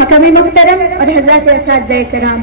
حکم محترم اور حضرات اساتذہ کرام،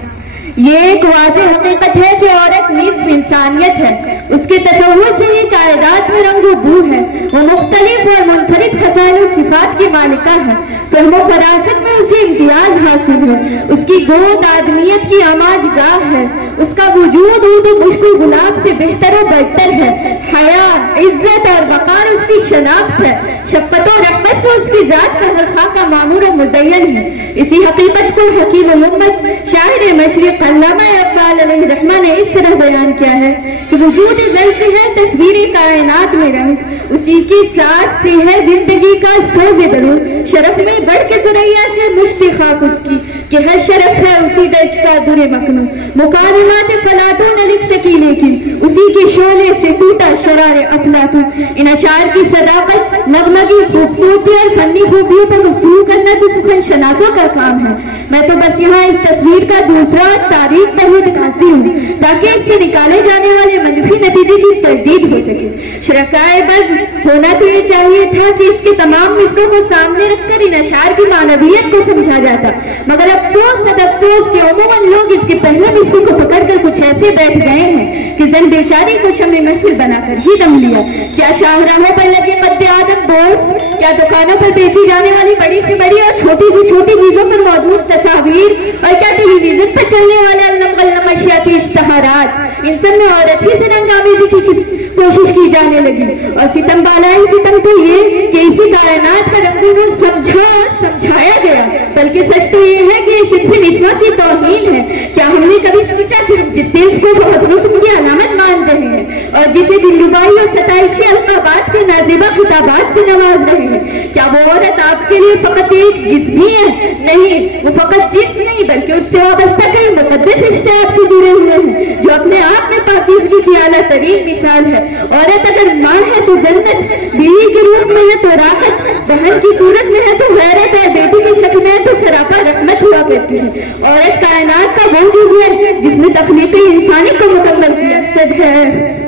یہ ایک واضح حقیقت ہے کہ عورت نصف انسانیت ہے۔ اس کے تصور سے ہی کائنات میں رنگ و بو ہے۔ وہ مختلف اور منفرد خصائل و صفات کی مالکہ ہے۔ فہم و فراست میں اسے امتیاز حاصل ہے۔ اس کی گود آدمیت کی آماج گاہ ہے۔ اس کا وجود عود و مشک و گلاب سے بہتر و برتر ہے۔ حیا، عزت اور وقار اس کی شناخت ہے۔ شفقت و رحمت سے اس کی ذات کا ہر خاکہ معمور و مزین ہے۔ اسی حقیقت کو حکیم الامت شاعر مشرق علامہ اقبال علیہ الرحمہ نے اس طرح بیان کیا ہے کہ وجود ذر سے ہے تصویری کائنات میں رنگ، اسی کی ساتھ سے ہے زندگی کا سوز درون، شرف میں بڑھ کے ثریا سے مشتی خاک اس کی کہ ہر شرف ہے اسی درج کا در مکنوں، مکالمات فلاطوں نے لکھ سکی لیکن اسی کے شعلے سے ٹوٹا شرار افلاطون۔ ان اشعار کی صداقت، نغمگی خوبصورتی اور فنی خوبیوں پر گفتگو کرنا تو سخن شناسوں کا کام ہے۔ میں تو بس یہاں اس تصویر کا دوسرا تاریخ پہلو دکھاتی ہوں تاکہ اس سے نکالے جانے والے منفی نتیجے کی تردید ہو سکے۔ شرکائے بز ہونا تو یہ چاہیے تھا کہ اس کے تمام مصروں کو سامنے رکھ کر ان اشعار کی معنویت کو سمجھا جاتا، مگر افسوس صد افسوس کہ عموماً لوگ اس کے پہلے مصرے کو پکڑ کر کچھ ایسے بیٹھ گئے ہیں کہ زن بیچاری کو شمع محفل بنا کر ہی دم لیا۔ کیا شاہراہوں پر لگے قد آدم بورس، یا دکانوں پر بیچی جانے والی بڑی سے بڑی اور چھوٹی سے چھوٹی چیزوں پر موجود تصاویر، اور کیا ٹیلی ویژن پر چلنے والے علم غلم اشیاتی اشتہارات، ان سب میں عورت ہی سے رنگ آمیزی کی کوشش کی جانے لگی۔ اور ستم بالائی ستم تو یہ کہ اسی کائنات کا رنگوں کو سمجھایا گیا، بلکہ سچ تو یہ ہے کہ صنف نسواں کی توہین ہے۔ کیا ہم نے کبھی سوچا کہ ہم جس صنف کو بہت حسن کی علامت مان رہے ہیں اور جسے دلربائی اور ستائشی القابات کے نازیبہ خطابات سے نواز رہے ہیں، کیا وہ عورت آپ کے لیے فقط ایک جسم ہی ہے؟ نہیں، وہ فقط جسم نہیں بلکہ اس سے وابستہ کئی مقدس اشتیاق سے جڑے ہوئے ہیں جو اپنے آپ میں پاکیزگی کی اعلیٰ ترین مثال ہے۔ عورت اگر ماں ہے تو جنت، بیوی کے روپ میں ہے تو راحت، بہن کی صورت میں ہے تو غیرت، اور بیٹی کی شکل میں ہے تو سراپا رحمت ہوا کرتی ہے۔ عورت کائنات کا وہ جز ہے جس نے تخلیقی انسانی کو مکمل کیا۔ صد ہے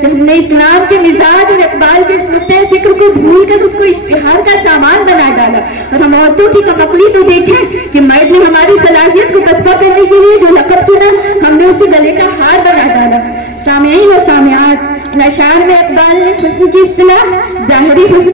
کہ ہم نے اسلام کے مزاج اور اقبال کے اس نقطۂ فکر کو بھول کر اس کو اشتہار کا سامان بنا ڈالا، اور ہم عورتوں کی کمقلی تو دیکھیں کہ مرد نے ہماری صلاحیت کو پسپا کرنے کے لیے جو لقب چنا ہم نے اسے گلے کا ہار بنا ڈالا۔ سامعین و سامعات، اشعار میں اقبال نے حسن کی اصطلاح ظاہری حسن